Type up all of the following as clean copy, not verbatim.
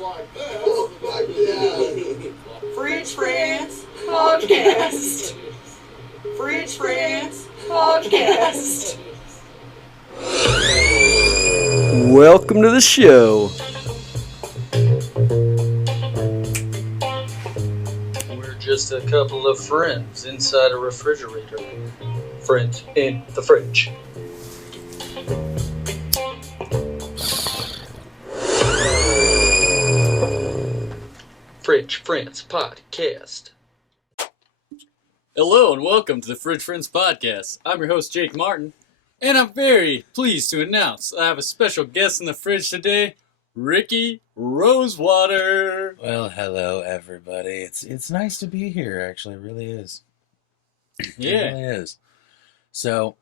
like this. Fridge Friends Podcast. Fridge Friends Podcast. Welcome to the show. We're just a couple of friends inside a refrigerator. Friends in the fridge. Fridge Friends Podcast. Hello and welcome to the Fridge Friends Podcast. I'm your host, Jake Martin, and I'm very pleased to announce I have a special guest in the fridge today, Ricky Rosewater. Well, hello everybody. It's nice to be here. Actually, it really is. Yeah, it really is. So,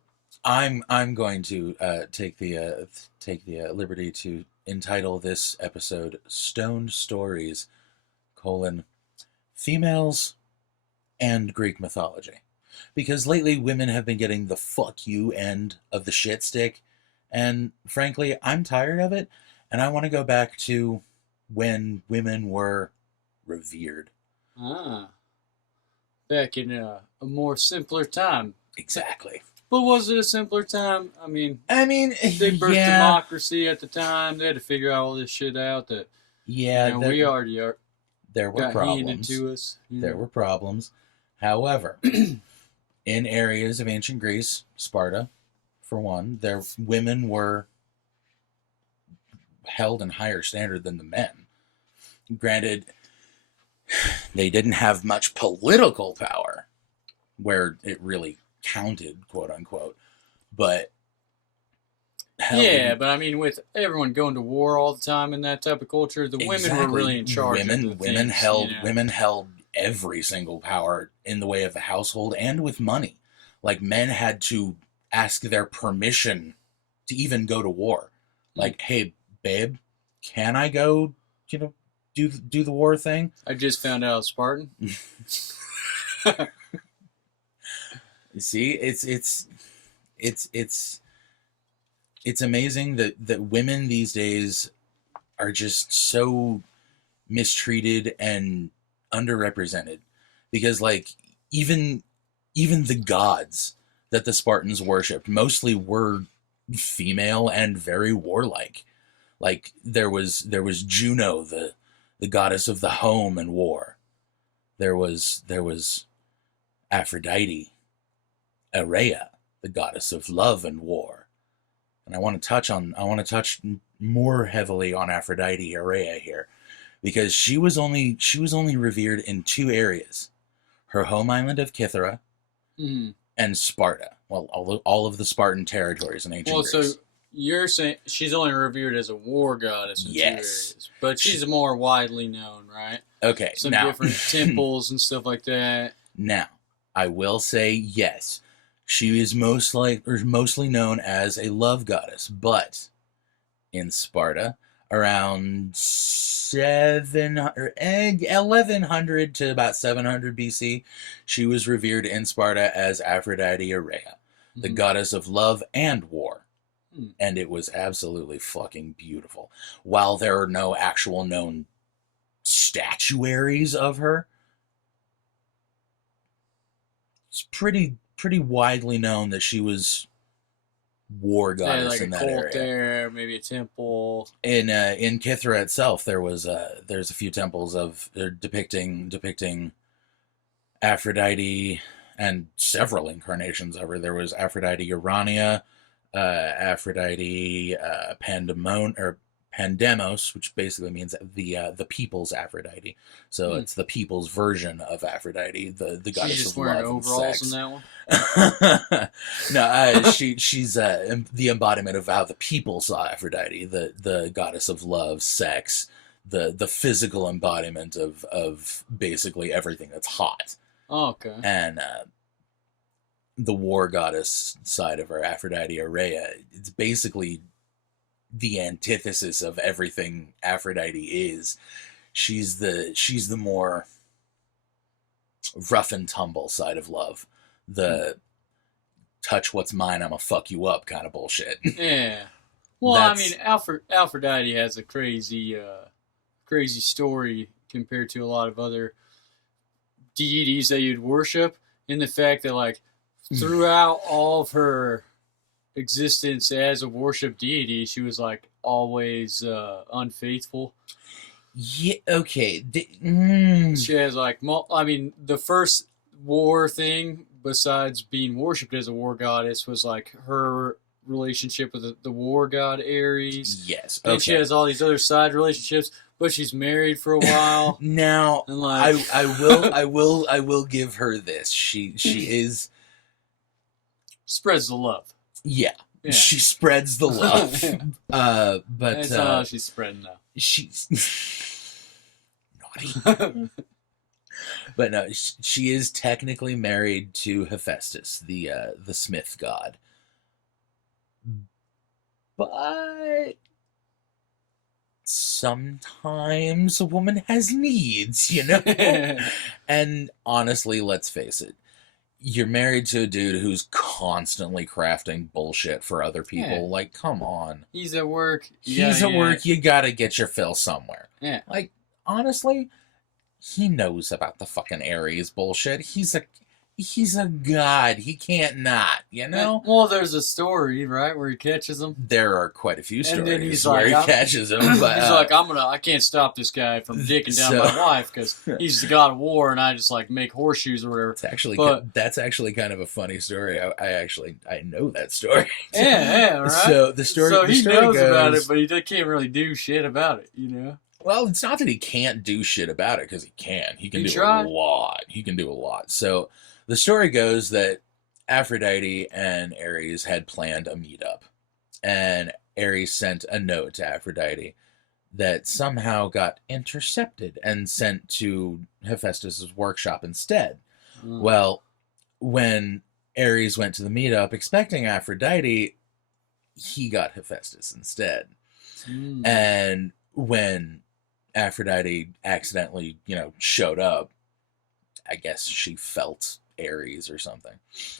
I'm going to take the liberty to entitle this episode "Stoned Stories: Females and Greek Mythology," because lately women have been getting the "fuck you" end of the shit stick, and frankly, I'm tired of it. And I want to go back to when women were revered. Back in a more simpler time. Exactly. But was it a simpler time? I mean, they birthed yeah. democracy at the time. They had to figure all this shit out. We already are. There were got problems. handed to us. There were problems. However, in areas of ancient Greece, Sparta, for one, their women were held in higher standard than the men. Granted, they didn't have much political power where it really counted, quote unquote. But but I mean, with everyone going to war all the time in that type of culture, the women were really in charge. Women held every single power in the way of the household and with money. Like, men had to ask their permission to even go to war. Like, hey, babe, can I go, do the war thing? I just found out I was Spartan. You see, it's amazing that women these days are just so mistreated and underrepresented, because like even the gods that the Spartans worshipped mostly were female and very warlike. Like there was Juno, the goddess of the home and war. There was Aphrodite, Hera, the goddess of love and war. And I want to touch more heavily on Aphrodite, Hera here, because she was only revered in two areas: her home island of Kythera and Sparta. Well, all of the Spartan territories in ancient Greece. So you're saying she's only revered as a war goddess in two areas, but she's more widely known, right? Okay, some different temples and stuff like that. Now, I will say yes. She is mostly known as a love goddess, but in Sparta, around 1100 to about 700 BC, she was revered in Sparta as Aphrodite Hera, the goddess of love and war. And it was absolutely fucking beautiful. While there are no actual known statuaries of her, it's pretty widely known that she was war goddess like in that cult area. There, maybe a temple. In Kythera itself, there's a few temples depicting Aphrodite and several incarnations of her. There was Aphrodite Urania, Aphrodite Pandemos, which basically means the people's Aphrodite. So it's the people's version of Aphrodite, the goddess of love and sex. She's wearing overalls in that one? No, she's the embodiment of how the people saw Aphrodite, the goddess of love, sex, the physical embodiment of basically everything that's hot. Oh, okay. And the war goddess side of her, Aphrodite Hera, it's basically the antithesis of everything Aphrodite is. She's the more rough and tumble side of love. The touch what's mine, I'ma fuck you up kind of bullshit. Yeah. Well, I mean, Aphrodite has a crazy crazy story compared to a lot of other deities that you'd worship, in the fact that, like, throughout all of her existence as a worship deity, she was, like, always unfaithful. Yeah, okay. She has, like, I mean, the first war thing, besides being worshipped as a war goddess, was, like, her relationship with the war god Ares. Yes. And she has all these other side relationships, but she's married for a while. Now, and like, I will give her this. She is spreads the love. Yeah. She spreads the love. But that's not how she's spreading though. She's naughty. But no, she is technically married to Hephaestus, the smith god. But sometimes a woman has needs, you know? And honestly, let's face it. You're married to a dude who's constantly crafting bullshit for other people. Yeah. Like, come on. He's at work. You gotta get your fill somewhere. Yeah. Like, honestly, he knows about the fucking Ares bullshit. He's a god. He can't not, you know? Well, there's a story, right, where he catches him. There are quite a few stories and then he's where like, he catches him. But, he's like, I can't stop this guy from dicking down my wife because he's the god of war, and I just like make horseshoes or whatever. That's actually kind of a funny story. I know that story. Yeah, right. So the story. So he knows goes, about it, but he can't really do shit about it, you know. Well, it's not that he can't do shit about it, because he can. He can do a lot. He can do a lot. So the story goes that Aphrodite and Ares had planned a meetup, and Ares sent a note to Aphrodite that somehow got intercepted and sent to Hephaestus' workshop instead. Mm. Well, when Ares went to the meetup expecting Aphrodite, he got Hephaestus instead. Mm. And when Aphrodite accidentally, showed up, I guess she felt Ares or something.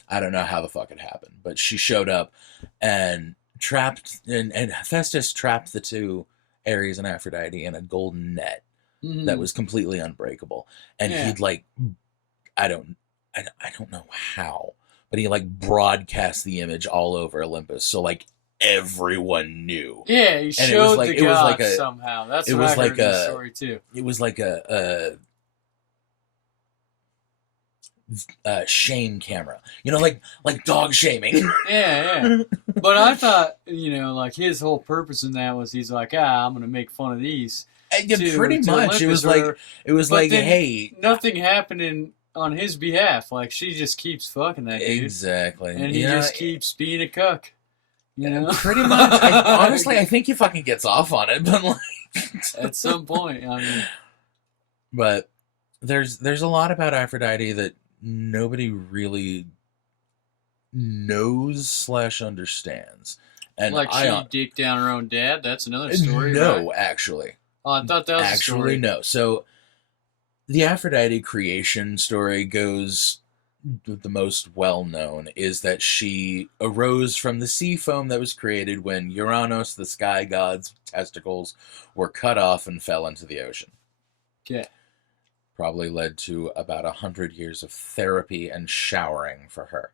I don't know how the fuck it happened, but she showed up and Hephaestus trapped the two, Ares and Aphrodite, in a golden net that was completely unbreakable. And he'd I don't know how, but he broadcast the image all over Olympus. So everyone knew. Yeah, he showed the gods somehow. That's what I heard in the story too. It was like a shame camera, like dog shaming. Yeah. But I thought, his whole purpose in that was he's like, I'm gonna make fun of these. Pretty much. It was like, hey, nothing happening on his behalf. Like, she just keeps fucking that dude. Exactly. And he just keeps being a cuck. Pretty much. Honestly, I think he fucking gets off on it, but at some point, I mean. But there's a lot about Aphrodite that nobody really knows / understands. And she dicked down her own dad? That's another story, No, right? Actually. Oh, I thought that was a story. Actually, no. So, the Aphrodite creation story goes... The most well-known is that she arose from the sea foam that was created when Uranus, the sky god's testicles, were cut off and fell into the ocean. Okay. Probably led to about 100 years of therapy and showering for her.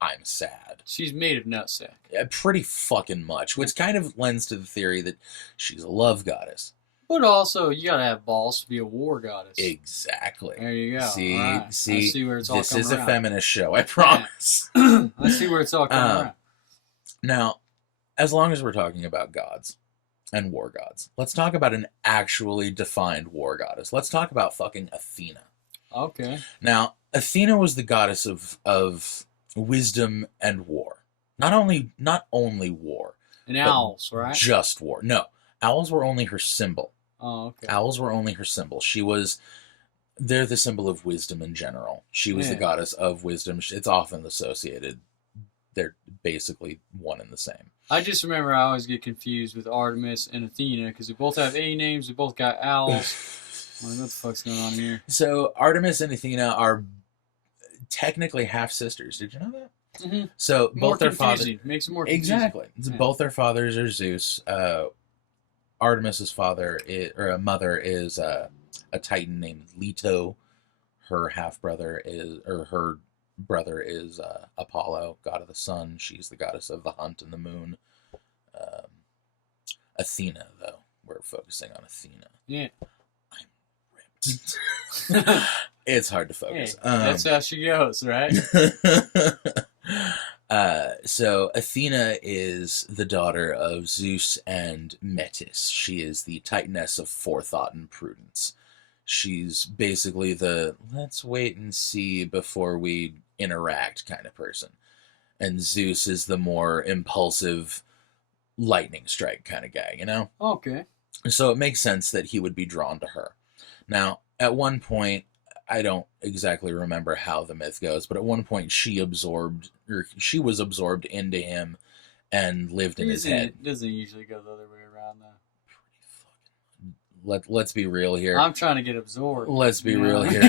I'm sad. She's made of nutsack. Yeah, pretty fucking much, which kind of lends to the theory that she's a love goddess. But also, you gotta have balls to be a war goddess. Exactly. There you go. See, right. I see where it's all this coming is around. A feminist show, I promise. I see where it's all coming around. Now, as long as we're talking about gods and war gods, let's talk about an actually defined war goddess. Let's talk about fucking Athena. Okay. Now, Athena was the goddess of wisdom and war. Not only war. And owls, right? Just war. No, owls were only her symbol. Oh, okay. Owls were only her symbol. They're the symbol of wisdom in general. She was the goddess of wisdom. It's often associated. They're basically one and the same. I just remember I always get confused with Artemis and Athena because they both have A names. They both got owls. What the fuck's going on here? So Artemis and Athena are technically half sisters. Did you know that? Mm-hmm. So both their fathers makes it more confusing. Exactly. Yeah. Both their fathers are Zeus. Artemis's mother is a titan named Leto. Her brother is Apollo, god of the sun. She's the goddess of the hunt and the moon. Athena, though, we're focusing on Athena. Yeah. I'm ripped. It's hard to focus. Hey, that's how she goes, right? So Athena is the daughter of Zeus and Metis. She is the titaness of forethought and prudence. She's basically the let's wait and see before we interact kind of person. And Zeus is the more impulsive lightning strike kind of guy, you know? Okay. So it makes sense that he would be drawn to her. Now, at one point, I don't exactly remember how the myth goes, but at one point she was absorbed into him and lived in his head. It doesn't usually go the other way around, though. Let's be real here. I'm trying to get absorbed. Let's be real here.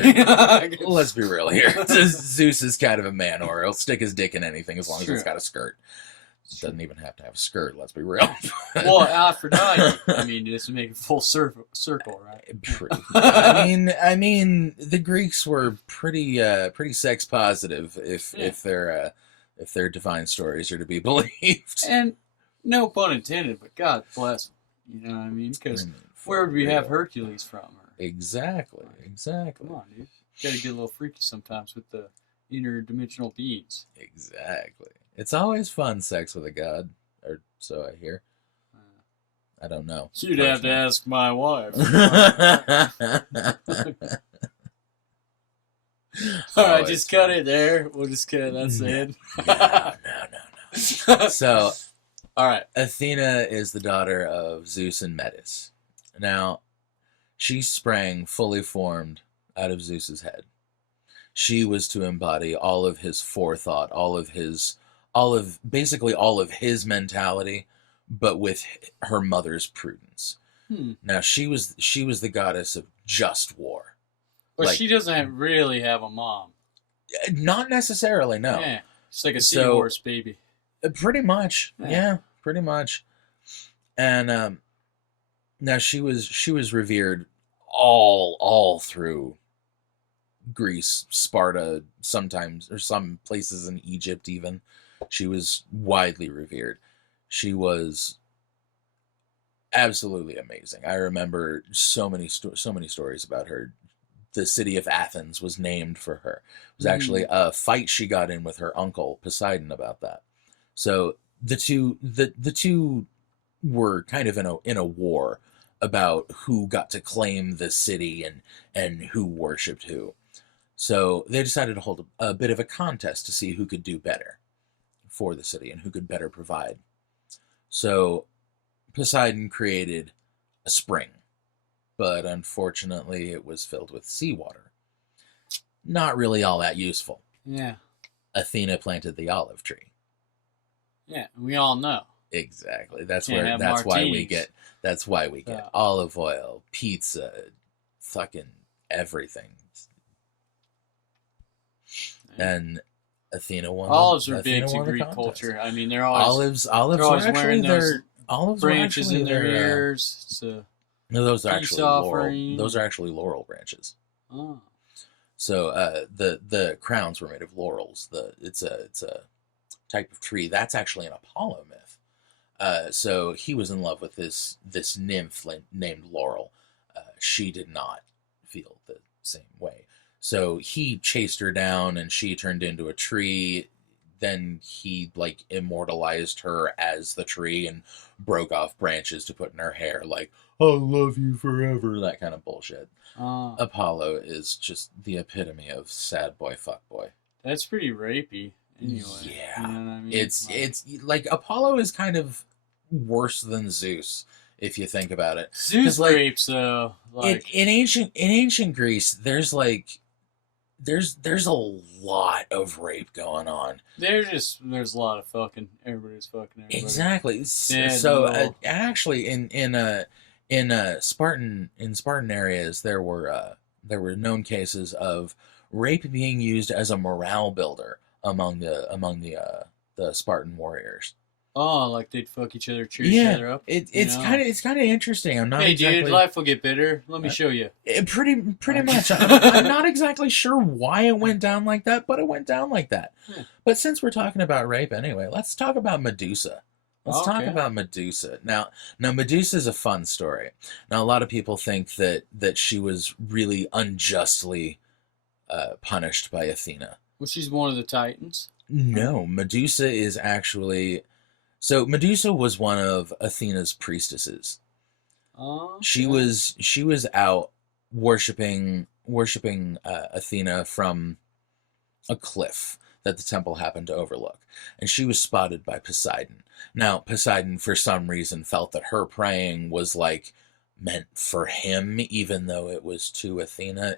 Let's be real here. Zeus is kind of a man, or he'll stick his dick in anything as long as it's got a skirt. It doesn't even have to have a skirt, let's be real. Well, Aphrodite, I mean, just to make a full circle, right? I mean, the Greeks were pretty sex positive if their divine stories are to be believed. And no pun intended, but God bless them. You know what I mean? Because where would we have Hercules from? Exactly. Come on, dude. You gotta get a little freaky sometimes with the interdimensional beings. Exactly. It's always fun, sex with a god, or so I hear. I don't know. You'd have to ask my wife. Alright, just cut it there. We'll just cut it. That's it. No. So, alright. Athena is the daughter of Zeus and Metis. Now, she sprang fully formed out of Zeus's head. She was to embody all of his forethought, basically all of his mentality, but with her mother's prudence. Now she was the goddess of just war. But she doesn't really have a mom. Not necessarily, no. Yeah, it's like a seahorse baby. Pretty much, yeah, pretty much. And now she was revered all through Greece, Sparta, sometimes, or some places in Egypt even. She was widely revered. She was absolutely amazing. I remember so many stories about her. The city of Athens was named for her. It was actually a fight she got in with her uncle Poseidon about that. So the two were kind of in a war about who got to claim the city and who worshipped who. So they decided to hold a bit of a contest to see who could do better for the city and who could better provide. So Poseidon created a spring, but unfortunately it was filled with seawater. Not really all that useful. Yeah. Athena planted the olive tree. Yeah, we all know. Exactly. That's why we get olive oil, pizza, fucking everything. And Athena won. Olives are big to Greek culture. I mean, they're always wearing those olives branches in their ears. No, those are actually laurel. Offering. Those are actually laurel branches. Oh. So the crowns were made of laurels. It's a type of tree that's actually an Apollo myth. So he was in love with this nymph named Laurel. She did not feel the same way. So he chased her down and she turned into a tree. Then he immortalized her as the tree and broke off branches to put in her hair, like, I'll love you forever, that kind of bullshit. Apollo is just the epitome of sad boy, fuck boy. That's pretty rapey, anyway. Yeah. You know what I mean? It's like Apollo is kind of worse than Zeus, if you think about it. Zeus rapes, though. In ancient Greece, there's a lot of rape going on. There's a lot of fucking. Everybody's fucking everybody. Exactly. Actually, in Spartan areas, there were known cases of rape being used as a morale builder among the Spartan warriors. Oh, like they'd fuck each other, cheer each Yeah, other up. it's kind of interesting. I'm not Hey, exactly. dude, life will get better. Let me show you. Pretty much. I'm not exactly sure why it went down like that, but it went down like that. Yeah. But since we're talking about rape anyway, let's talk about Medusa. Let's talk Okay. about Medusa. Now Medusa is a fun story. Now, a lot of people think that she was really unjustly punished by Athena. Well, she's one of the Titans. No, Medusa is actually... So Medusa was one of Athena's priestesses. Oh, She was out worshiping Athena from a cliff that the temple happened to overlook, and she was spotted by Poseidon. Now, Poseidon, for some reason, felt that her praying was like meant for him, even though it was to Athena.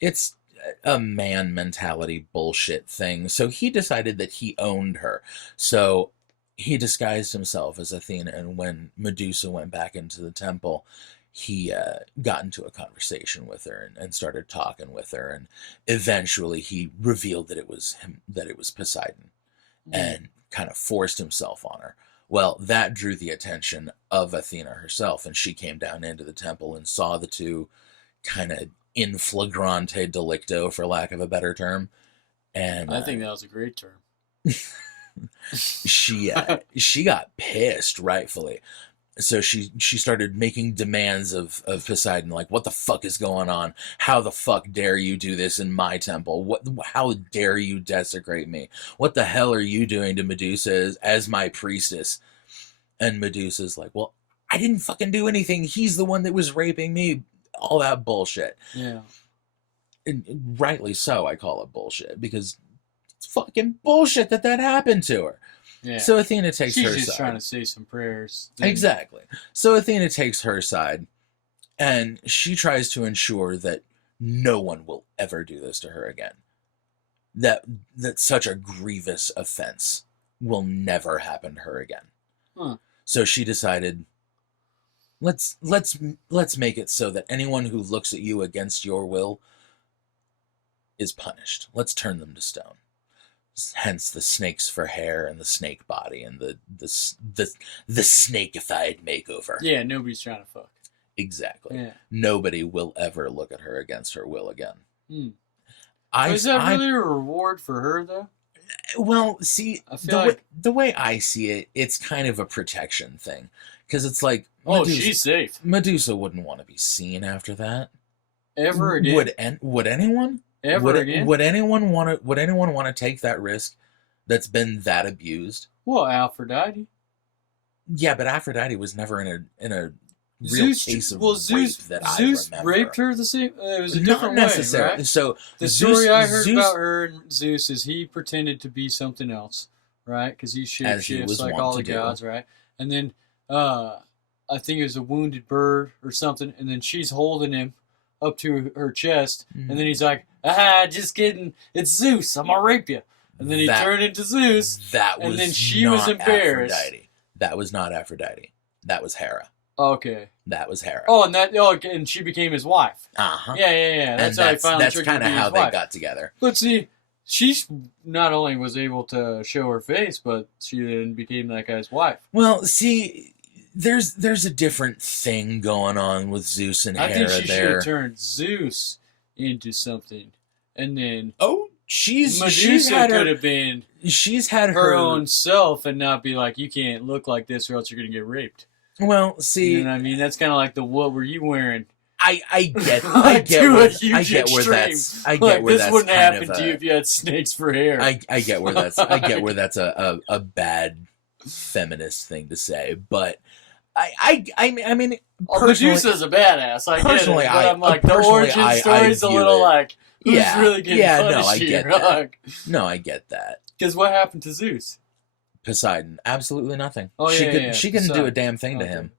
It's a man mentality bullshit thing. So he decided that he owned her. So he disguised himself as Athena, and when Medusa went back into the temple, he got into a conversation with her and started talking with her, and eventually he revealed that it was him, that it was Poseidon, and kind of forced himself on her. Well, that drew the attention of Athena herself, and she came down into the temple and saw the two kind of in flagrante delicto, for lack of a better term. And I think that was a great term. she got pissed, rightfully. So she started making demands of Poseidon, like, what the fuck is going on? How the fuck dare you do this in my temple? How dare you desecrate me? What the hell are you doing to Medusa as my priestess? And Medusa's like, well, I didn't fucking do anything. He's the one that was raping me. All that bullshit. Yeah. And rightly so, I call it bullshit, because it's fucking bullshit that happened to her. Yeah. So Athena takes her side. She's just trying to say some prayers. Exactly. So Athena takes her side, and she tries to ensure that no one will ever do this to her again. That such a grievous offense will never happen to her again. Huh. So she decided, let's make it so that anyone who looks at you against your will is punished. Let's turn them to stone. Hence the snakes for hair and the snake body and the snakeified makeover. Yeah, nobody's trying to fuck. Exactly. Yeah. Nobody will ever look at her against her will again. Is that really a reward for her, though? Well, see, I feel the way I see it, it's kind of a protection thing. Because it's like, she's safe. Medusa wouldn't want to be seen after that. Ever again? Would anyone? Again? Would anyone want to take that risk that's been that abused? Well, Aphrodite. Yeah, but Aphrodite was never in a real case of rape that Zeus I remember. raped her the same. It was a Not different necessarily. way, right? So The story I heard about her and Zeus is he pretended to be something else, right? Because he shapeshifts like all the gods, right? And then I think it was a wounded bird or something, and then she's holding him up to her chest, and then he's like, just kidding, it's Zeus, I'm gonna rape you. And then he turned into Zeus, and then she was embarrassed. Aphrodite. That was not Aphrodite. That was Hera. Okay. That was Hera. Oh, and she became his wife. Uh-huh. Yeah. That's how he finally That's kind of how they got together. But see, she not only was able to show her face, but she then became that guy's wife. Well, see, there's a different thing going on with Zeus and Hera there. I think she should have turned Zeus into something, and then Medusa could have been. She's had her own self, and not be like, you can't look like this, or else you're gonna get raped. Well, see, you know what I mean? That's kind of like the what were you wearing? I get where that's this wouldn't happen to you if you had snakes for hair. I get where that's a bad feminist thing to say, but I mean, Medusa's a badass. I get it, but I'm like, the origin story's a little like, who's really getting punished here? No, I get that. Because what happened to Zeus? Poseidon, absolutely nothing. Oh, she couldn't do a damn thing to him.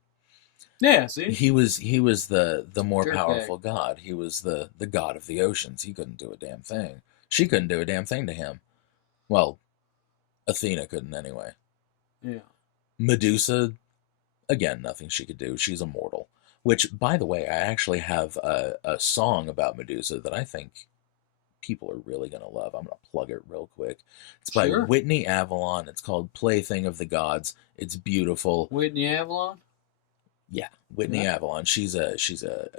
Yeah, see, he was the more powerful god. He was the god of the oceans. He couldn't do a damn thing. She couldn't do a damn thing to him. Well, Athena couldn't anyway. Yeah. Medusa, again, nothing she could do. She's immortal. Which, by the way, I actually have a song about Medusa that I think people are really going to love. I'm going to plug it real quick. It's by Sure. Whitney Avalon. It's called Plaything of the Gods. It's beautiful. Whitney Avalon? Yeah, Whitney Avalon. She's a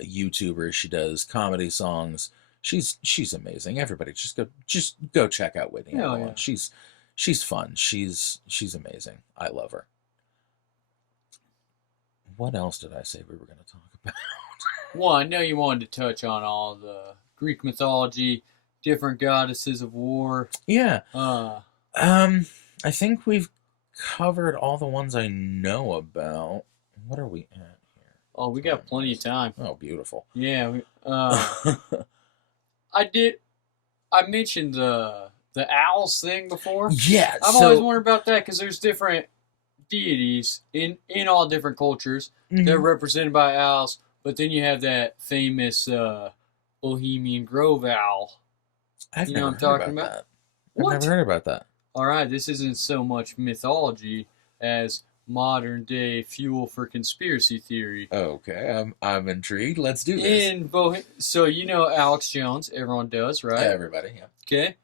YouTuber. She does comedy songs. She's amazing. Everybody just go check out Whitney Hell Avalon. yeah. She's fun. She's amazing. I love her. What else did I say we were going to talk about? Well, I know you wanted to touch on all the Greek mythology, different goddesses of war. Yeah. Uh, I think we've covered all the ones I know about. What are we at here? oh, we got plenty of time. Oh, beautiful. Yeah. I mentioned the owls thing before. Yeah. I've always wondered about that because there's different deities in all different cultures. Mhm. They're represented by owls, but then you have that famous Bohemian Grove owl. I've You know never what I'm heard talking about about? that. What? I've never heard about that. All right, this isn't so much mythology as modern day fuel for conspiracy theory. Okay, I'm intrigued. Let's do this. So you know Alex Jones, everyone does, right? Everybody, yeah. Okay.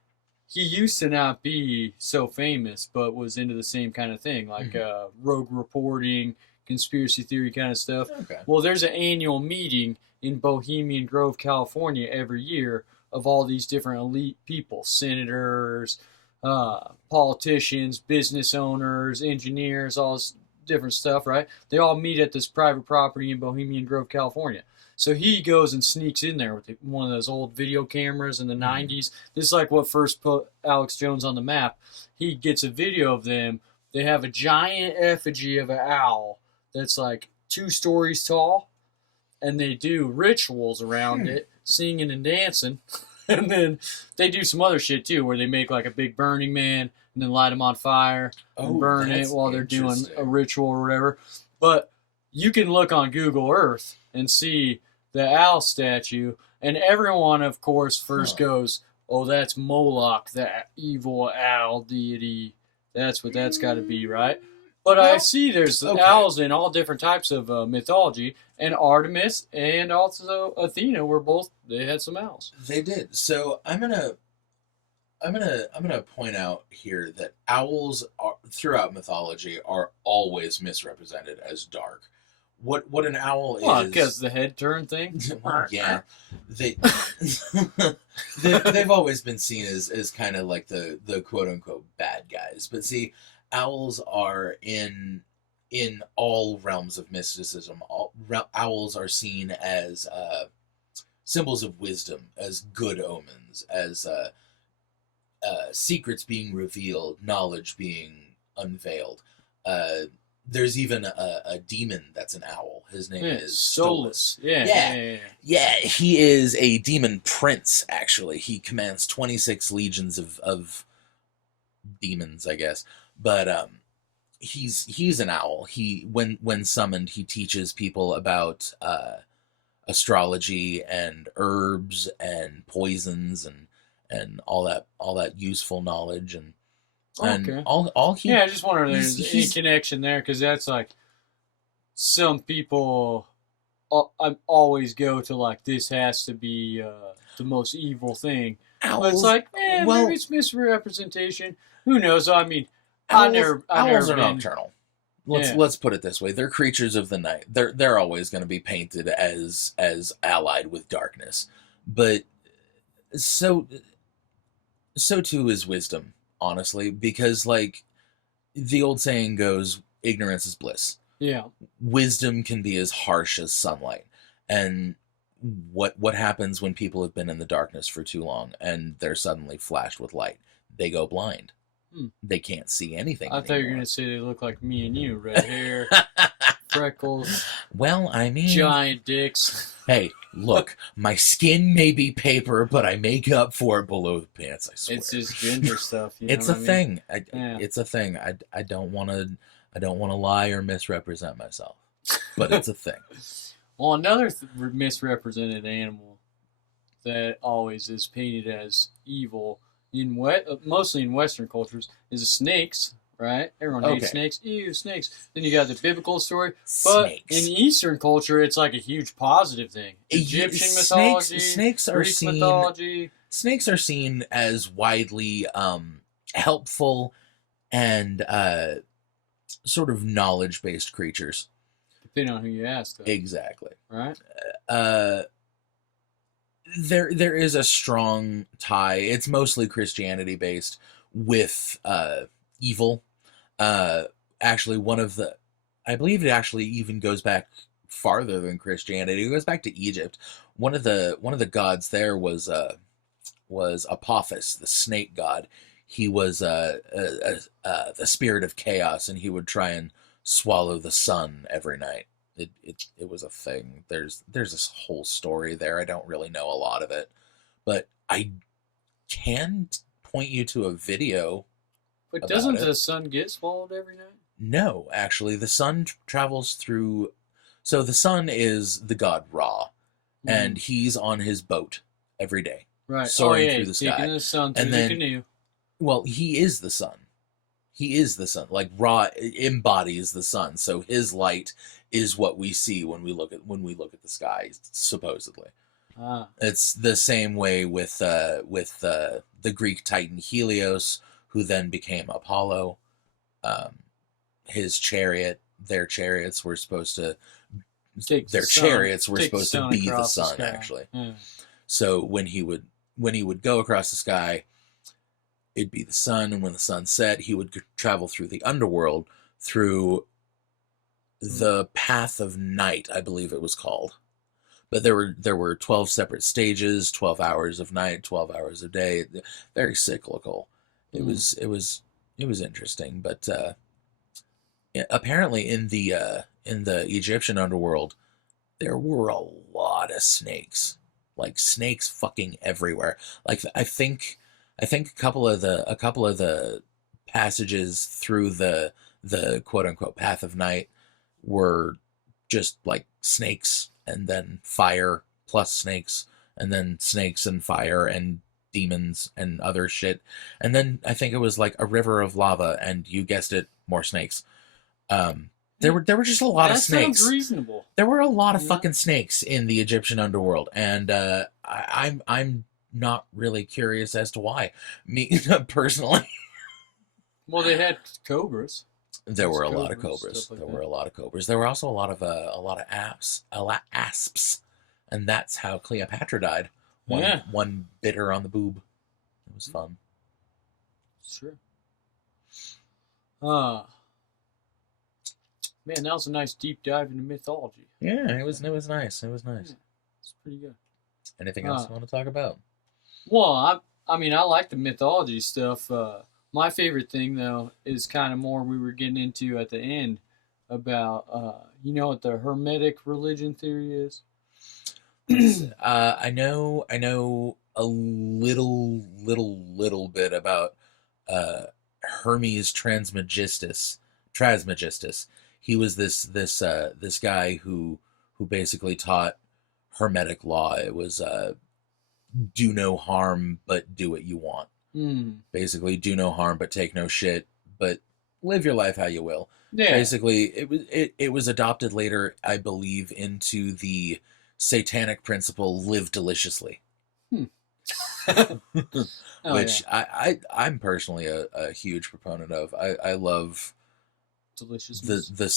He used to not be so famous, but was into the same kind of thing, like rogue reporting, conspiracy theory kind of stuff. Okay. Well, there's an annual meeting in Bohemian Grove, California, every year of all these different elite people, senators, politicians, business owners, engineers, all this different stuff, right? They all meet at this private property in Bohemian Grove, California. So he goes and sneaks in there with one of those old video cameras in the 90s. This is like what first put Alex Jones on the map. He gets a video of them. They have a giant effigy of an owl that's like 2 stories tall. And they do rituals around it, singing and dancing. And then they do some other shit too, where they make like a big Burning Man and then light them on fire and burn it while they're doing a ritual or whatever. But you can look on Google Earth and see the owl statue, and everyone, of course, first goes, oh, that's Moloch, that evil owl deity. That's what that's got to be, right? But I see there's owls in all different types of mythology, and Artemis and also Athena they had some owls. They did. So I'm gonna point out here that owls throughout mythology are always misrepresented as dark. What an owl is? Well, because the head turn thing. Yeah, they've always been seen as kind of like the quote unquote bad guys. But see, owls are in all realms of mysticism. Owls are seen as symbols of wisdom, as good omens, as secrets being revealed, knowledge being unveiled. There's even a demon that's an owl. His name is Solus. Yeah, he is a demon prince, actually. He commands 26 legions of demons, I guess. But he's an owl. He when summoned, he teaches people about astrology and herbs and poisons and all that useful knowledge and all he I just wonder if there's any connection there, because that's like some people always go to like this has to be the most evil thing. Owls, but it's like maybe it's misrepresentation. Who knows? I mean, owls are nocturnal. Let's put it this way: they're creatures of the night. They're always going to be painted as allied with darkness, but so too is wisdom. Honestly, because like the old saying goes, ignorance is bliss. Yeah. Wisdom can be as harsh as sunlight. And what happens when people have been in the darkness for too long and they're suddenly flashed with light? They go blind. They can't see anything I anymore. thought you were going to say they look like me and you. Red hair, freckles. Well, I mean... giant dicks. Hey, look, my skin may be paper, but I make up for it below the pants, I swear. It's just gender stuff. It's a thing. It's a thing. I don't want to lie or misrepresent myself, but it's a thing. Well, another misrepresented animal that always is painted as evil mostly in Western cultures is snakes. Right? Everyone hates snakes. Ew, snakes. Then you got the biblical story. But in Eastern culture, it's like a huge positive thing. Egyptian mythology, snakes are Greek seen, mythology. snakes are seen as widely helpful and sort of knowledge-based creatures. Depending on who you ask, though. Exactly. Right? There is a strong tie. It's mostly Christianity based with evil. Actually, I believe it actually even goes back farther than Christianity. It goes back to Egypt. One of the gods there was Apophis, the snake god. He was the spirit of chaos, and he would try and swallow the sun every night. It was a thing. There's this whole story there. I don't really know a lot of it, but I can point you to a video. But doesn't the sun get swallowed every night? No, actually, the sun travels through. So the sun is the god Ra, and he's on his boat every day, right? Soaring through the sky. Taking the sun through the canoe. Well, he is the sun. He is the sun. Like Ra embodies the sun, so his light is what we see when we look at the sky. Supposedly, it's the same way with the Greek titan Helios, who then became Apollo. His chariot, their chariots were supposed to be the sun, actually. Yeah. So when he would go across the sky, it'd be the sun, and when the sun set, he would travel through the underworld, through the Path of Night, I believe it was called. But there were 12 separate stages, 12 hours of night, 12 hours of day, very cyclical. It was interesting, but apparently in the Egyptian underworld, there were a lot of snakes, like snakes fucking everywhere. Like I think a couple of the passages through the quote unquote Path of Night were just like snakes, and then fire plus snakes, and then snakes and fire and demons and other shit. And then I think it was like a river of lava, and you guessed it, more snakes. There were just a lot of snakes. That sounds reasonable. There were a lot of fucking snakes in the Egyptian underworld, and I'm not really curious as to why. Me personally. Well, they had cobras. There were a lot of cobras. There were a lot of cobras. There were also a lot of asps, and that's how Cleopatra died. One bit her on the boob. It was fun. Sure. Man, that was a nice deep dive into mythology. Yeah, it was nice. It was nice. Yeah, it's pretty good. Anything else you want to talk about? Well, I mean, I like the mythology stuff. My favorite thing, though, is kind of more we were getting into at the end about, you know what the hermetic religion theory is? I know a little bit about Hermes Trismegistus. He was this guy who basically taught hermetic law. It was do no harm, but do what you want. Basically, do no harm, but take no shit, but live your life how you will. Yeah. Basically, it was adopted later, I believe, into the satanic principle, live deliciously. Which I'm personally a huge proponent of. I love deliciousness. The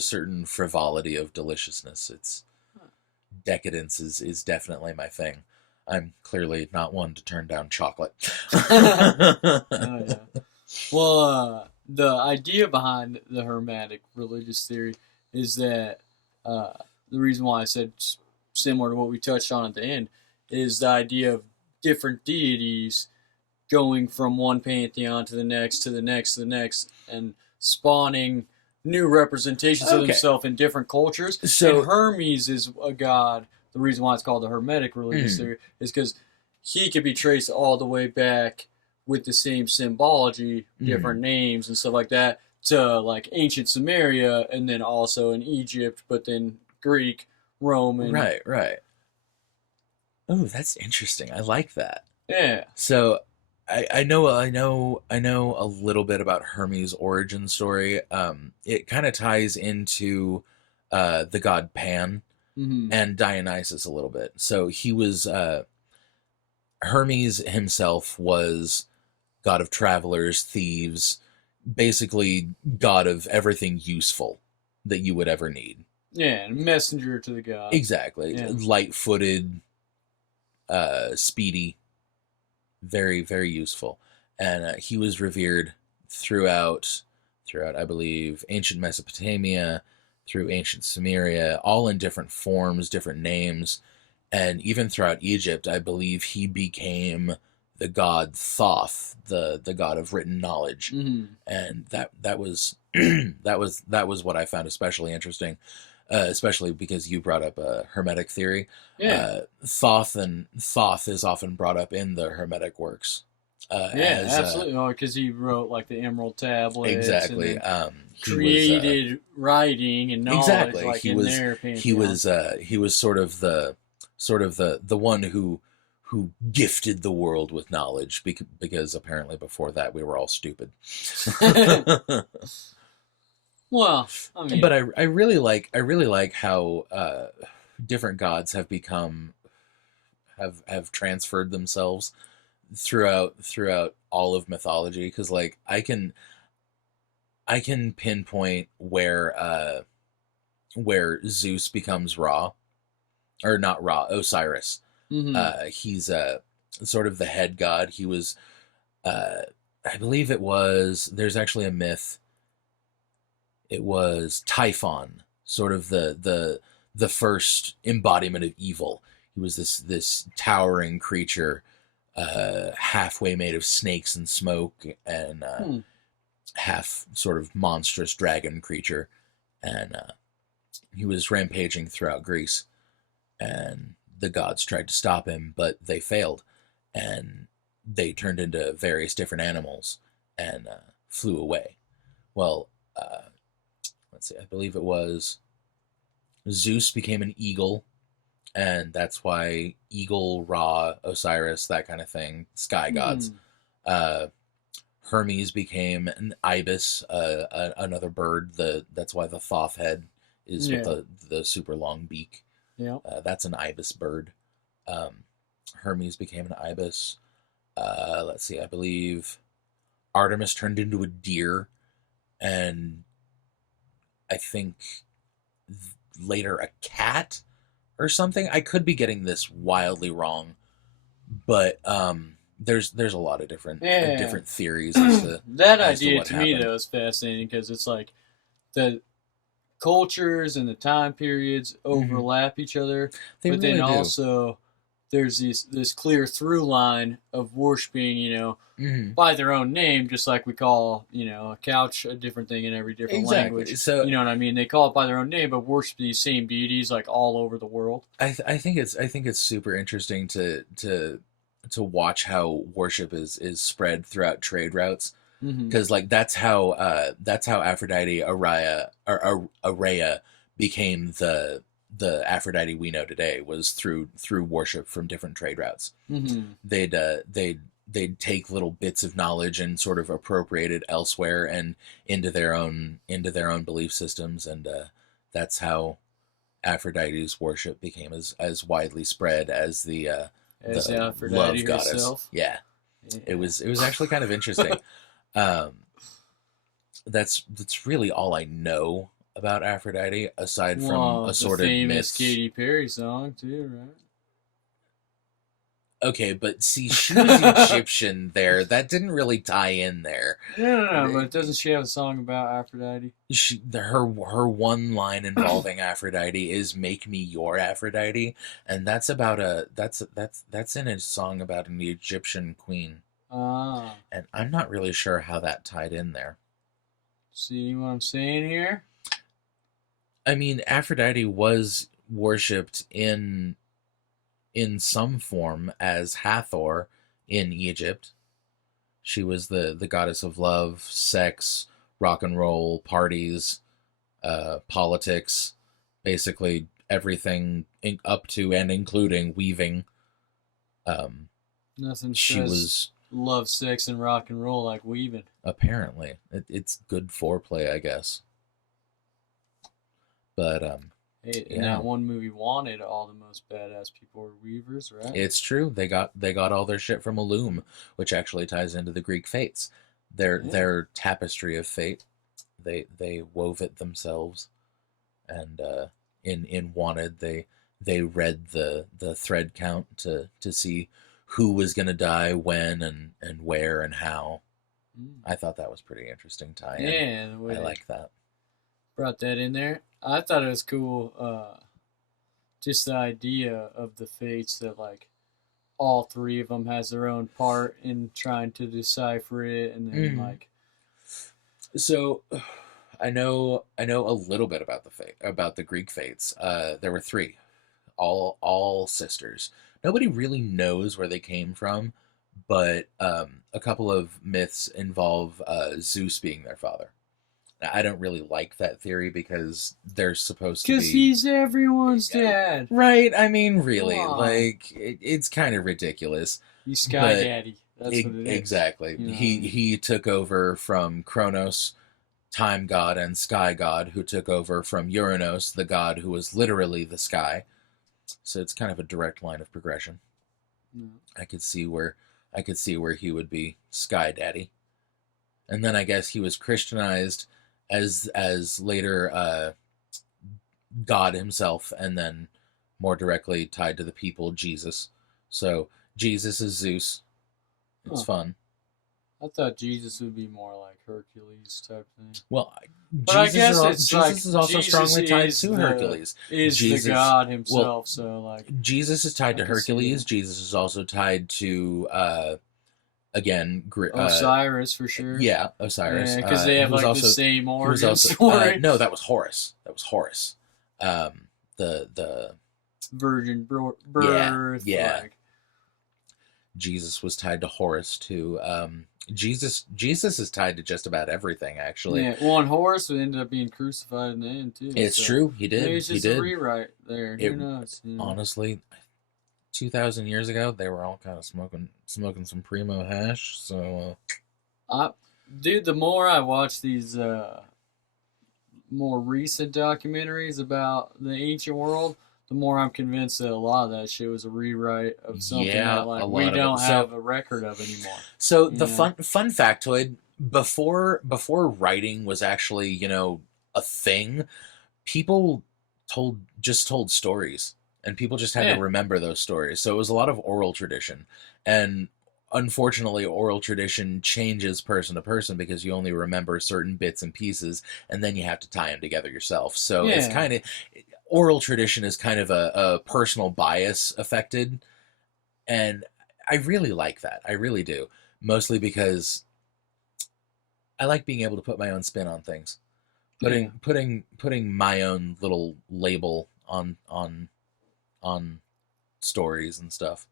certain frivolity of deliciousness. It's decadence is definitely my thing. I'm clearly not one to turn down chocolate. Well, the idea behind the hermetic religious theory is that the reason why I said similar to what we touched on at the end is the idea of different deities going from one pantheon to the next, to the next, to the next, and spawning new representations of themselves in different cultures. So and Hermes is a god. The reason why it's called the hermetic religious theory is because he could be traced all the way back with the same symbology, different names and stuff like that, to like ancient Sumeria, and then also in Egypt, but then Greek, Roman. Right. Oh, that's interesting. I like that. Yeah. So I know a little bit about Hermes' origin story. It kind of ties into the god Pan and Dionysus a little bit. So he was Hermes himself was god of travelers, thieves, basically god of everything useful that you would ever need. Yeah, and messenger to the gods. Exactly. Yeah. Light-footed, speedy, very, very useful. And he was revered throughout, I believe, ancient Mesopotamia, through ancient Sumeria, all in different forms, different names. And even throughout Egypt, I believe he became the god Thoth, the god of written knowledge. Mm-hmm. And that was that was what I found especially interesting, especially because you brought up a hermetic theory. Yeah. Thoth is often brought up in the hermetic works. Yeah, absolutely. Because he wrote like the Emerald Tablets. Exactly. And created writing and knowledge. Exactly. Like he in was their pantheon. he was sort of the one who gifted the world with knowledge, because apparently before that we were all stupid. Well, I mean, but I really like how different gods have become have transferred themselves throughout all of mythology, because like I can pinpoint where Zeus becomes Ra, or not Ra, Osiris. mm-hmm. He's sort of the head god. He was I believe there's actually a myth. It was Typhon, sort of the first embodiment of evil. He was this towering creature, halfway made of snakes and smoke, and half sort of monstrous dragon creature. And he was rampaging throughout Greece, and the gods tried to stop him, but they failed, and they turned into various different animals and flew away. Well, let's see, I believe it was Zeus became an eagle, and that's why eagle, Ra, Osiris, that kind of thing, sky gods. Hermes became an ibis, another bird. That's why the Thoth head is with the super long beak. Yeah. That's an ibis bird. Hermes became an ibis. Let's see, I believe Artemis turned into a deer, and I think later a cat or something. I could be getting this wildly wrong, but there's a lot of different theories as to that as idea to me happened. though is fascinating, because it's like the cultures and the time periods overlap each other, They but really then do. also there's this clear through line of worshiping, by their own name, just like we call, a couch a different thing in every different language. So you know what I mean? They call it by their own name, but worship these same deities like all over the world. I think it's super interesting to watch how worship is spread throughout trade routes, because like that's how Aphrodite Araya became the Aphrodite we know today, was through worship from different trade routes. They'd take little bits of knowledge and sort of appropriate it elsewhere and into their own belief systems, and that's how Aphrodite's worship became as widely spread as the Aphrodite love goddess. herself. Yeah. It was actually kind of interesting. That's really all I know about Aphrodite, aside from assorted the famous myths. Katy Perry song too, right? Okay, but see, she was Egyptian there. That didn't really tie in there. No, but doesn't she have a song about Aphrodite? Her one line involving Aphrodite is "Make me your Aphrodite," and that's about that's in a song about an Egyptian queen. Ah. And I'm not really sure how that tied in there. See what I'm saying here? I mean, Aphrodite was worshipped in some form as Hathor in Egypt. She was the goddess of love, sex, rock and roll, parties, politics, basically everything up to and including weaving. Nothing She says was love, sex, and rock and roll like weaving. apparently it's good foreplay, I guess. But In that one movie, Wanted, all the most badass people were weavers, right? It's true. They got all their shit from a loom, which actually ties into the Greek fates. Their tapestry of fate. They wove it themselves, and in Wanted they read the thread count to see who was gonna die when and where and how. I thought that was pretty interesting tie-in. Yeah, the way I like that. Brought that in there. I thought it was cool. Just the idea of the fates that like all three of them has their own part in trying to decipher it, and then like. So, I know a little bit about the Greek fates. There were three, all sisters. Nobody really knows where they came from, but a couple of myths involve Zeus being their father. Now, I don't really like that theory because they're supposed to be... Because he's everyone's dad. Right, I mean, really. Wow. Like, it's kind of ridiculous. He's Sky Daddy. That's what it is. Exactly. You know? He took over from Kronos, time god and sky god, who took over from Uranos, the god who was literally the sky. So it's kind of a direct line of progression. I could see where he would be Sky Daddy. And then I guess he was Christianized as later God himself, and then more directly tied to the people, Jesus. So Jesus is Zeus. It's fun. I thought Jesus would be more like Hercules type thing. Well, but Jesus is also strongly tied to Hercules. Is the god himself, so like Jesus is tied to Hercules. Jesus is also tied to again Osiris for sure. Yeah, Osiris. Yeah, because they have like also, the same origin story. No, that was Horus. The virgin birth. Yeah. Like. Jesus was tied to Horus too. Jesus is tied to just about everything, actually. Yeah, well, and Horus ended up being crucified in the end too. It's true, he did. Maybe it's just a rewrite there. Who knows? Honestly, 2,000 years ago, they were all kind of smoking some primo hash. So, dude, the more I watch these more recent documentaries about the ancient world, the more I'm convinced that a lot of that shit was a rewrite of something that like we don't have a record of anymore. So the fun factoid, before writing was actually, a thing, people just told stories, and people just had to remember those stories. So it was a lot of oral tradition, and unfortunately oral tradition changes person to person because you only remember certain bits and pieces, and then you have to tie them together yourself. So it's kind of... Oral tradition is kind of a personal bias affected, and I really like that. I really do. Mostly because I like being able to put my own spin on things. Putting my own little label on stories and stuff.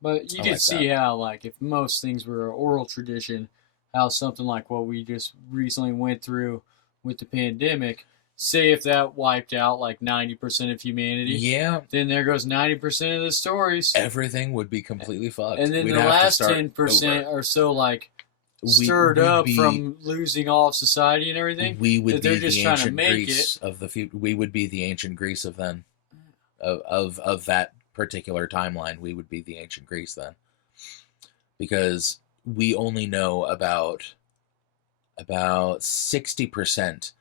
But you did see how, like, if most things were oral tradition, how something like what we just recently went through with the pandemic, say if that wiped out like 90% of humanity, then there goes 90% of the stories. Everything would be completely fucked. And then the last 10% are so like stirred up from losing all of society and everything. We would they're be just the trying to ancient make Greece it. of the future. We would be the ancient Greece of then, of that particular timeline. We would be the ancient Greece then, because we only know about 60%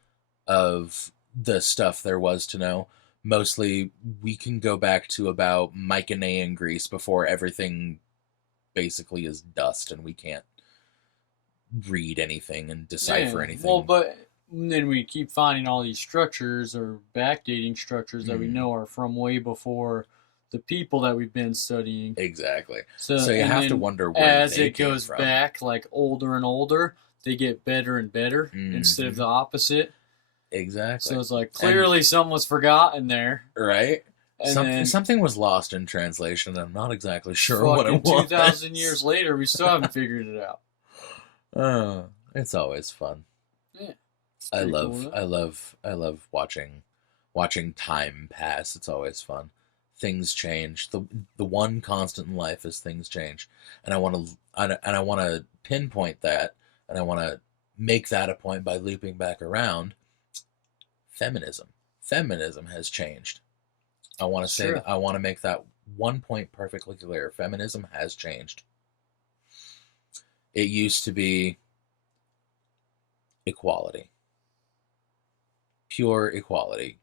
of the stuff there was to know. Mostly we can go back to about Mycenaean Greece before everything basically is dust and we can't read anything and decipher anything. Well, but then we keep finding all these structures or backdating structures that we know are from way before the people that we've been studying. Exactly. So you have to wonder where as they it goes came from. back, like older and older, they get better and better instead of the opposite. Exactly. So it's like clearly something was forgotten there, right? And something was lost in translation. I'm not exactly sure what it was. 2,000 years later, we still haven't figured it out. It's always fun. Yeah, I love watching time pass. It's always fun. Things change. The one constant in life is things change, and I want to pinpoint that, and I want to make that a point by looping back around. Feminism. feminism has changed. I want to say Sure. that, I want to make that one point perfectly clear. Feminism has changed. It used to be equality. Pure equality.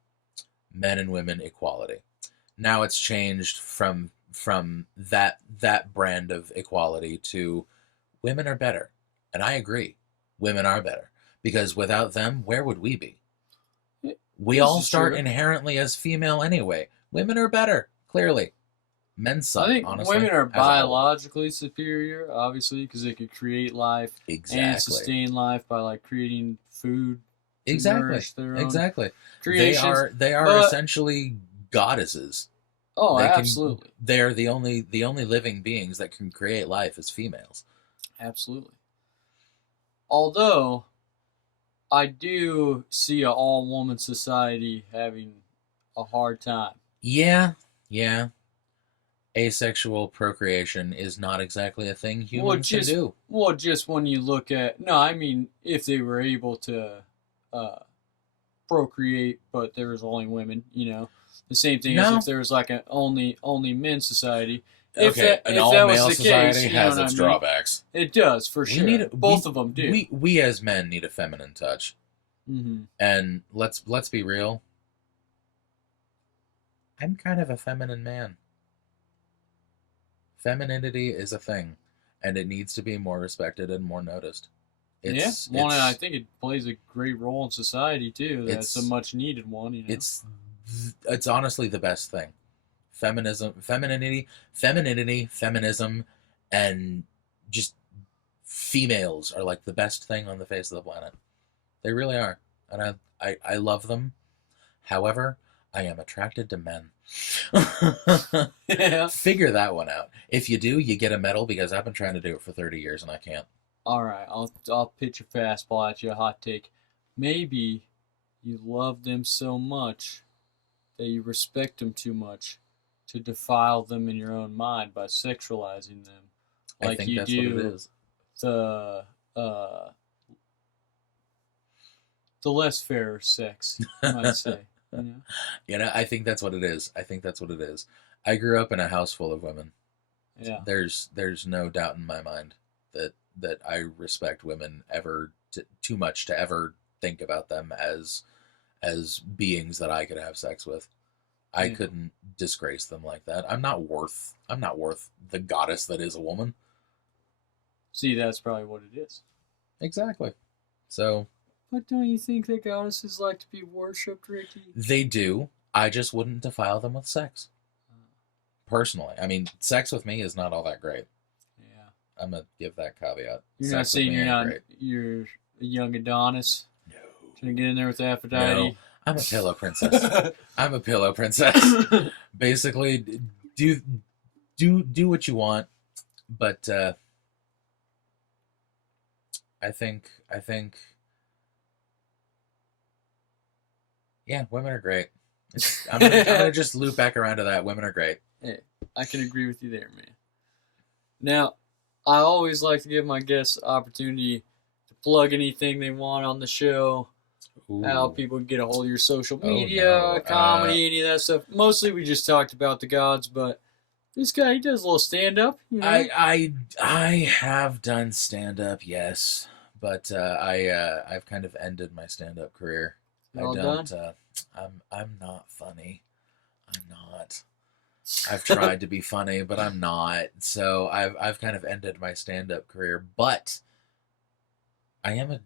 Men and women equality. Now it's changed from that brand of equality to women are better. And I agree. Women are better. Because without them, where would we be? We This all is start true. inherently as female anyway. Women are better, clearly. Men suck, I think honestly. women are as a whole. biologically superior, obviously, because they could create life and Exactly. sustain life by like creating food to Exactly. nourish their own Exactly. creations. They are but- essentially goddesses. Oh, They can- absolutely. They're the only living beings that can create life as females. Absolutely. Although, I do see an all-woman society having a hard time. Yeah. Asexual procreation is not exactly a thing humans can do. Well, just when you look at... No, I mean, if they were able to procreate, but there was only women, you know. The same thing as No. if there was like an only men society. Okay, an all-male society has its drawbacks. It does, for sure. Both of them do. We as men need a feminine touch. Mm-hmm. And let's be real. I'm kind of a feminine man. Femininity is a thing, and it needs to be more respected and more noticed. And I think it plays a great role in society too. That's a much needed one. You know? It's honestly the best thing. Femininity, feminism, and just females are like the best thing on the face of the planet. They really are, and I love them. However, I am attracted to men. Yeah. Figure that one out. If you do, you get a medal, because I've been trying to do it for 30 years and I can't. All right, I'll pitch a fastball at you, a hot take. Maybe you love them so much that you respect them too much to defile them in your own mind by sexualizing them, like I think you that's do what it is. the less fair sex, you might say. You know? You know, I think that's what it is. I grew up in a house full of women. Yeah. There's no doubt in my mind that I respect women too much to ever think about them as beings that I could have sex with. I couldn't disgrace them like that. I'm not worth the goddess that is a woman. See, that's probably what it is. Exactly. So. But don't you think that goddesses like to be worshipped, Ricky? They do. I just wouldn't defile them with sex. Personally. I mean, sex with me is not all that great. Yeah. I'm going to give that caveat. You're Sex not with saying me you're a young Adonis? No. Trying to get in there with Aphrodite? No. I'm a pillow princess. Basically, do what you want, but I think yeah, women are great. I'm gonna just loop back around to that. Women are great. Hey, I can agree with you there, man. Now, I always like to give my guests the opportunity to plug anything they want on the show. Ooh. How people get a hold of your social Oh, media, no. comedy, any of that stuff. Mostly we just talked about the gods, but this guy, he does a little stand-up. You know? I have done stand-up, yes, but I've kind of ended my stand-up career. All don't. I'm not funny. I'm not. I've tried to be funny, but I'm not. So I've kind of ended my stand-up career. But I am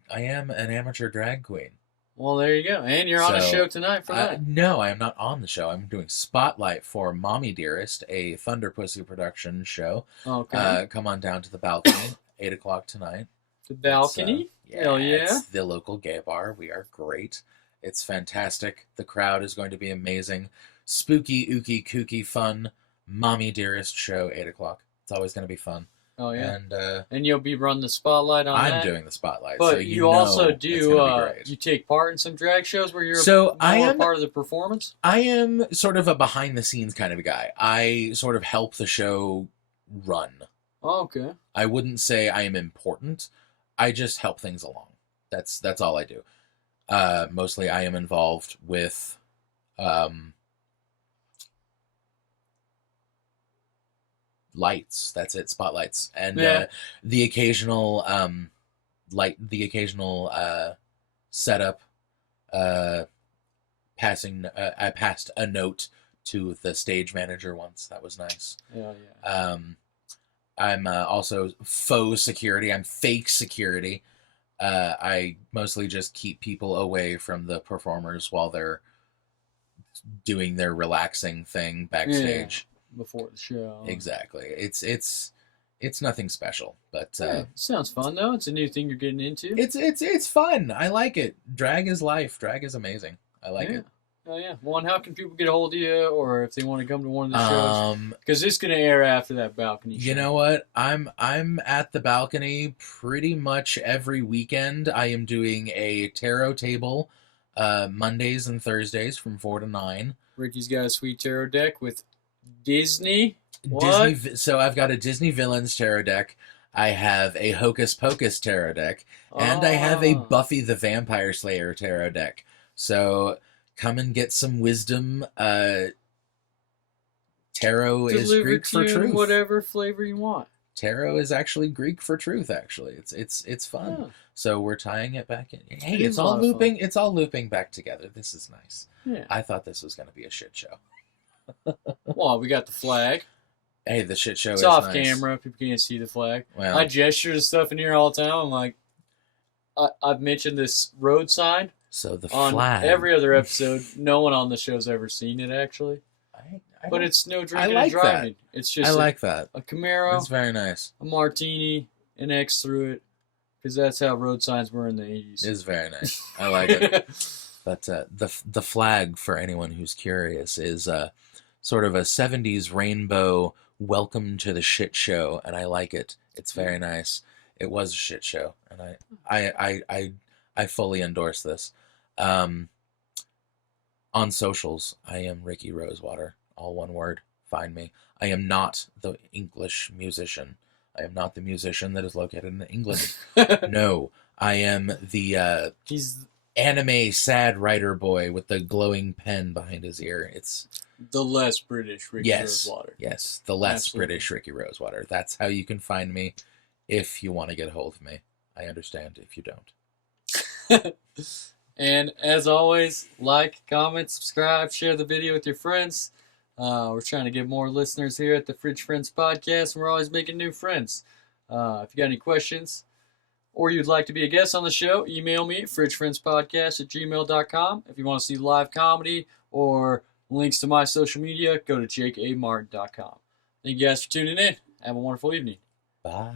an amateur drag queen. Well, there you go. And you're on a show tonight for that. No, I am not on the show. I'm doing Spotlight for Mommy Dearest, a Thunder Pussy production show. Okay. Come on down to the balcony, 8 o'clock tonight. The balcony? Hell yeah. It's the local gay bar. We are great. It's fantastic. The crowd is going to be amazing. Spooky, ooky, kooky, fun. Mommy Dearest show, 8 o'clock. It's always going to be fun. Oh, yeah. And you'll be running the spotlight on that? I'm doing the spotlight. But so you also do, it's gonna be great. you take part in some drag shows where you're part of the performance? I am sort of a behind-the-scenes kind of a guy. I sort of help the show run. Oh, okay. I wouldn't say I am important. I just help things along. That's all I do. Mostly I am involved with lights. That's it, spotlights, and Yeah. the occasional setup. I passed a note to the stage manager once. That was nice. Yeah, yeah. I'm also faux security. I'm fake security. I mostly just keep people away from the performers while they're doing their relaxing thing backstage. Before the show. Exactly. It's nothing special, but sounds fun though. It's a new thing you're getting into. it's fun. I like it. Drag is life. Drag is amazing. I like it. Oh yeah. Well, and how can people get a hold of you, or if they want to come to one of the shows? Because this is gonna air after that balcony show. You know what? I'm at the balcony pretty much every weekend. I am doing a tarot table, Mondays and Thursdays from 4 to 9. Ricky's got a sweet tarot deck with Disney. What? So I've got a Disney Villains tarot deck. I have a Hocus Pocus tarot deck, and I have a Buffy the Vampire Slayer tarot deck. So come and get some wisdom. Tarot is Greek for truth. Whatever flavor you want. Tarot is actually Greek for truth. Actually, it's fun. Yeah. So we're tying it back in. Hey, it's all looping. It's all looping back together. This is nice. Yeah. I thought this was going to be a shit show. Well, we got the flag. Hey, the shit show it's is off nice. Camera. People can't see the flag. Well, I gesture and stuff in here all the time. I'm like, I've mentioned this road sign. So the on flag. Every other episode, no one on the show's ever seen it actually. But it's no drinking and driving. That. It's just I like that. A Camaro. It's very nice. A martini, an X through it, because that's how road signs were in the 80s. It's very nice. I like it. But the flag, for anyone who's curious, is sort of a 70s rainbow welcome to the shit show, and I like it. It's very nice. It was a shit show, and I fully endorse this. On socials, I am Ricky Rosewater. All one word. Find me. I am not the English musician. I am not the musician that is located in England. No, I am the he's anime sad writer boy with the glowing pen behind his ear. It's the less British Ricky Rosewater. Yes, the less British Ricky Rosewater. That's how you can find me if you want to get a hold of me. I understand if you don't. And as always, like, comment, subscribe, share the video with your friends. We're trying to get more listeners here at the Fridge Friends Podcast, and we're always making new friends. If you got any questions or you'd like to be a guest on the show, email me, fridgefriendspodcast@gmail.com. If you want to see live comedy or links to my social media, go to jakeamartin.com. Thank you guys for tuning in. Have a wonderful evening. Bye.